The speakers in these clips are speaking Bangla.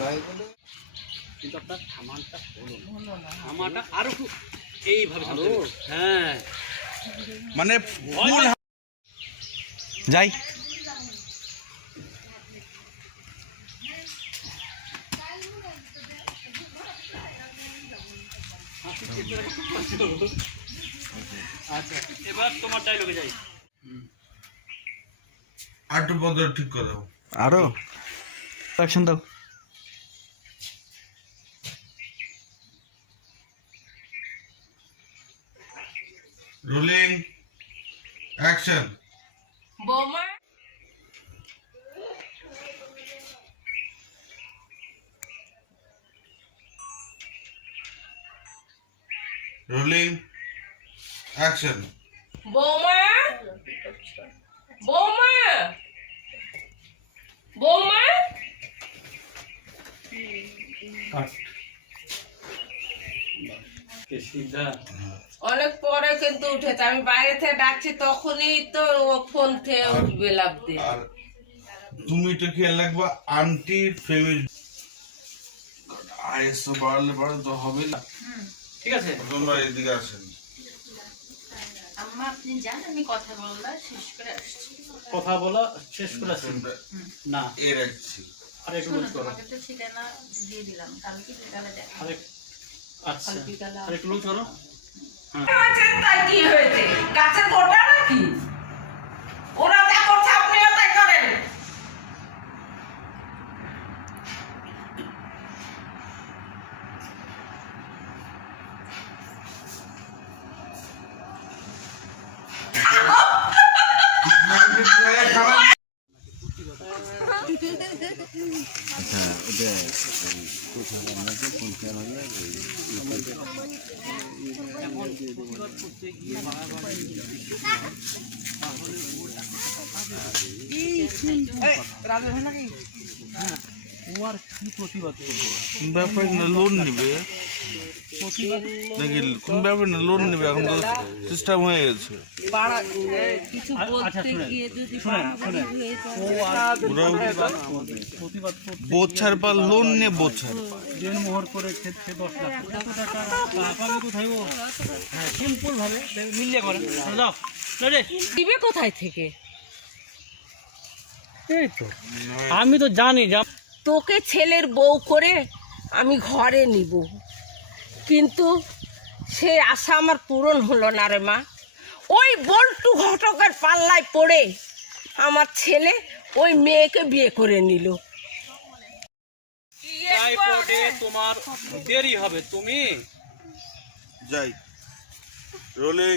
নাই বলে কিন্তু আপনার থামানটা হলো থামাটা আরও এইভাবে হ্যাঁ মানে ফুল যাই আচ্ছা এবার তোমার ডায়লগে যাই। আটু পদর ঠিক করে দাও। আরও? অ্যাকশন দাও। রোলিং অ্যাকশন বৌমা রোলিং অ্যাকশন বৌমা বৌমা বৌমা কে সিধা অনেক পরে কিন্তু উঠেছে। আমি বাইরে থেকে ডাকছি তখনই তো ও ফোন থেকে উঠবে লাভ দিয়ে। তুমি তো খেয়াল রাখবা আন্টির ফ্যামিলি আইএসও বাড়লে বাড়লে তো হবে না। ঠিক আছে। তোমরা এদিকে আসেন। আম্মা আপনি যান আমি কথা বললা শেষ করে আসছি। কথা বলা শেষ করে না। এ রাখছি। আর একটু শোনো লুজ করো। তোমাকে তো ঠিকানা দিয়ে দিলাম কালকে বিকালে দেখা আরেক আচ্ছা। আর একটু চলো করো গাছের তাই কি হয়েছে? গাছের গোটা নাকি ওরা যা করছে আপনিও তাই করেন তোমার কি প্রতিবাদ করব কোন ব্যাপারে না লোন নিবে নাকি কোন ব্যাপারে না লোন নিবে এখন তো সিস্টেম হয়ে গেছে। বোঝার পর লোন নিয়ে বোঝার দেড় মোহর করে খেতে দশ লাখ পাবে কোথায় ও হ্যাঁ সিম্পল ভাবে মিলিয়ে করেন যাও দিবে কোথায় থেকে? এই তো আমি তো জানি যা তোকে ছেলের বউ করে আমি ঘরে নিব। কিন্তু সে আশা আমার পূরণ হলো না রে মা। ওই বল্টু ঘটকের পাল্লায় পড়ে আমার ছেলে ওই মেয়েকে বিয়ে করে নিল। তোমার দেরি হবে তুমি? যাই। রোলিং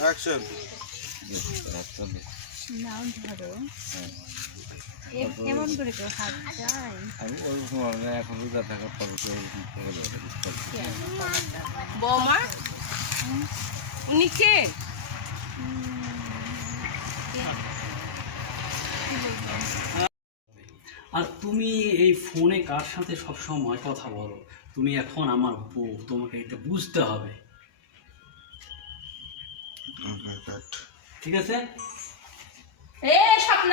অ্যাকশন এমন করে কেউ হাত যায়। বৌমা? উনি কে? আর তুমি এই ফোনে কার সাথে সব সময় কথা বলো? তুমি এখন আমার বউ তোমাকে এটা বুঝতে হবে। ঠিক আছে? এ স্বপ্না!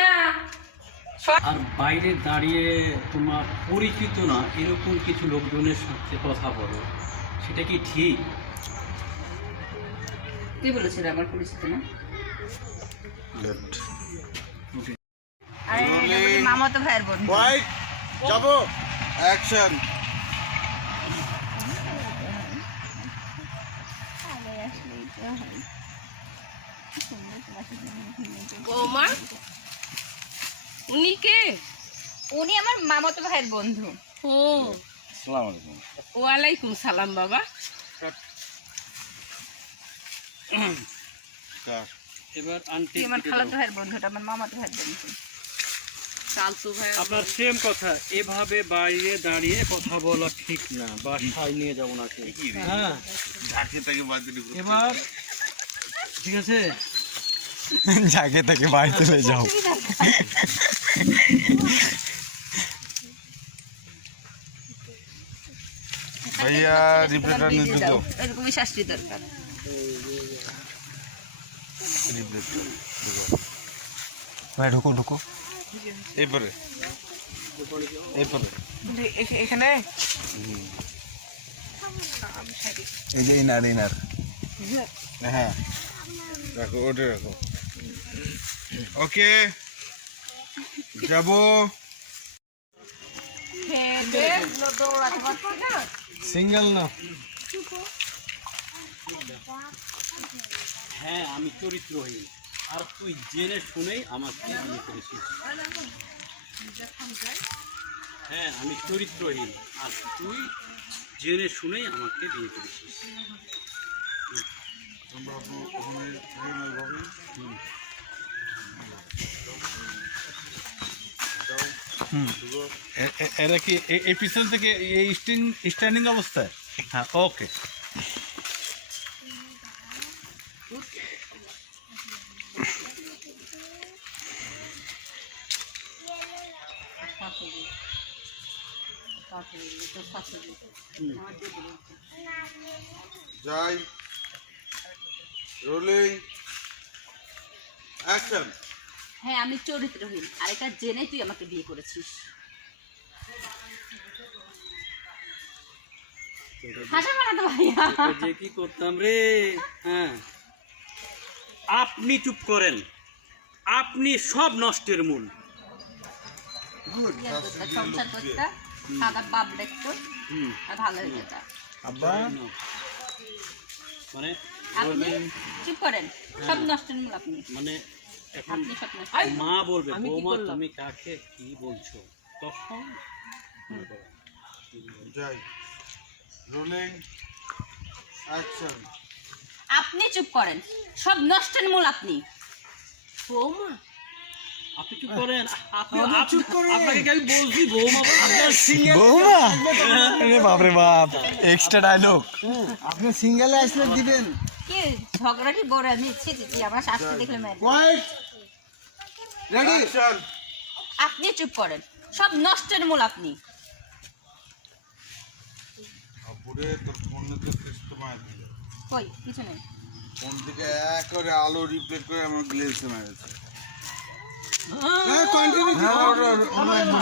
আর বাইরে দাঁড়িয়ে তোমার পরিচিত না এরকম কিছু লোকজনের সাথে কথা বলো সেটা কি ঠিক? তুই বলেছিল আমার পরিচিত না? মামা তো ভাইয়ের বোন যাব? অ্যাকশন বৌমা? উনি কে? উনি আমার মামাতো ভাইয়ের বন্ধু। ও। ওয়ালাইকুম সালাম বাবা। এবার আন্টি আমার খালাতো ভাইয়ের বন্ধুটা আমার মামাতো ভাইয়ের বন্ধু। ভাই আপনার সেম কথা এভাবে বাইরে দাঁড়িয়ে কথা বলা ঠিক না বাসায় নিয়ে যাব না হ্যাঁ। তাকে এবার ঠিক আছে? যাকে তাকে বাড়ি চলে যাও। ভাইয়া রিপ্লেটার নিতে দাও এরকমই শাস্তি দরকার রিপ্লেটার ভাই ঢুকো ঢুকো এবারে এরপরে এখানে এই যে ইনার ইনার হ্যাঁ রাখো ওটা রাখো ওকে যাব দৌড়াতে পারছি না সিঙ্গেল না হ্যাঁ আমি চরিত্রহীন আর তুই জেনে শুনেই আমাকে বিয়ে করেছিস হ্যাঁ আমি চরিত্রহীন আর তুই জেনে শুনেই আমাকে বিয়ে করেছিস তোমরা ওখানে- ওখানে থেকে না ওইভাবে। এ- এ- এরা কি এই পিছন থেকে এই স্ট্যান্ডিং অবস্থায়? হ্যাঁ ওকে। যাই। রোলিং অ্যাকশন হ্যাঁ আমি চরিত্রহীন। আর এটা জেনে তুই আমাকে বিয়ে করেছিস। হাসা মারা তো ভাইয়া। যে কি করতাম রে? হ্যাঁ। আপনি চুপ করেন। আপনি সব নষ্টের মূল। সংসার করতে সাদা বাপ দেখতো হুম। আর ভালো হয়ে যেত। আব্বা? মানে চুপ করেন। সব নষ্টের মূল আপনি। মানে এখন মা বলবে বৌমা তুমি কাকে কি বলছো? তখন যাই। রোলিং অ্যাকশন আপনি চুপ করেন। সব নষ্টের মূল আপনি। বৌমা? আপনি চুপ করেন। আপনি চুপ করেন। আপনাকে কি আমি বলছি? বৌমা বলছি? বৌমা! আরে বাপ রে বাপ এক্সট্রা ডায়লগ আপনি সিঙ্গেলে আসলে দিবেন। কি ঝগড়া বড় আমি ছি ছি, ছি, আমার শাস্তি দেখলে মেরে রেডি আপনি চুপ করেন সব নষ্টের মূল আপনি। আপুরে তোর ফোনে তো টেস্ট মার। দিল কই কিছু নেই। ফোন থেকে এক করে আলো রিপ্লে করে আমার গ্লেসে মেরেছে। হ্যাঁ কন্টিনিউ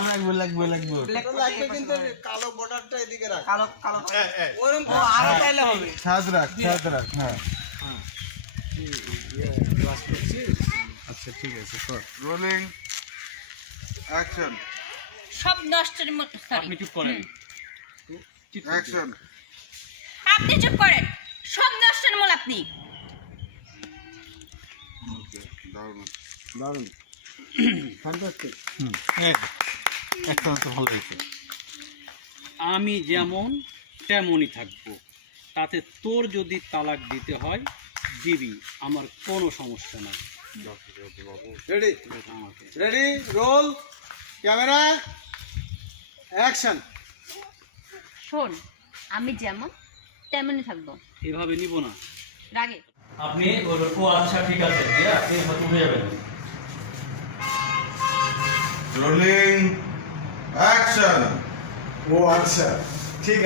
লাগবে লাগবে লাগবে। লাগবে কিন্তু কালো বর্ডারটা এদিকে রাখ। কালো কালো। এই, এই, ওরম আরও চাইলে হবে। সাত রাখ সাত রাখ হ্যাঁ। আচ্ছা ঠিক আছে কর। রোলিং অ্যাকশন সব নষ্টের সরি আপনি চুপ করেন। অ্যাকশন আপনি চুপ করেন। সব নষ্টের মূল আপনি। দারুণ। দারুণ ফ্যান্টাস্টিক একটা তো ভালো হয়েছে। আমি যেমন তেমনই থাকব। তাতে তোর যদি তালাক দিতে হয় দিবি আমার কোনো সমস্যা নাই। Ready ready roll camera action শোন আমি যেমন তেমনই থাকব। এভাবে নিব না। রাগে? আপনি বলবেন ও আচ্ছা ঠিক আছে। দিয়ে আপনি উঠে যাবেন। রোলিং অ্যাকশন ও আচ্ছা ঠিক আছে।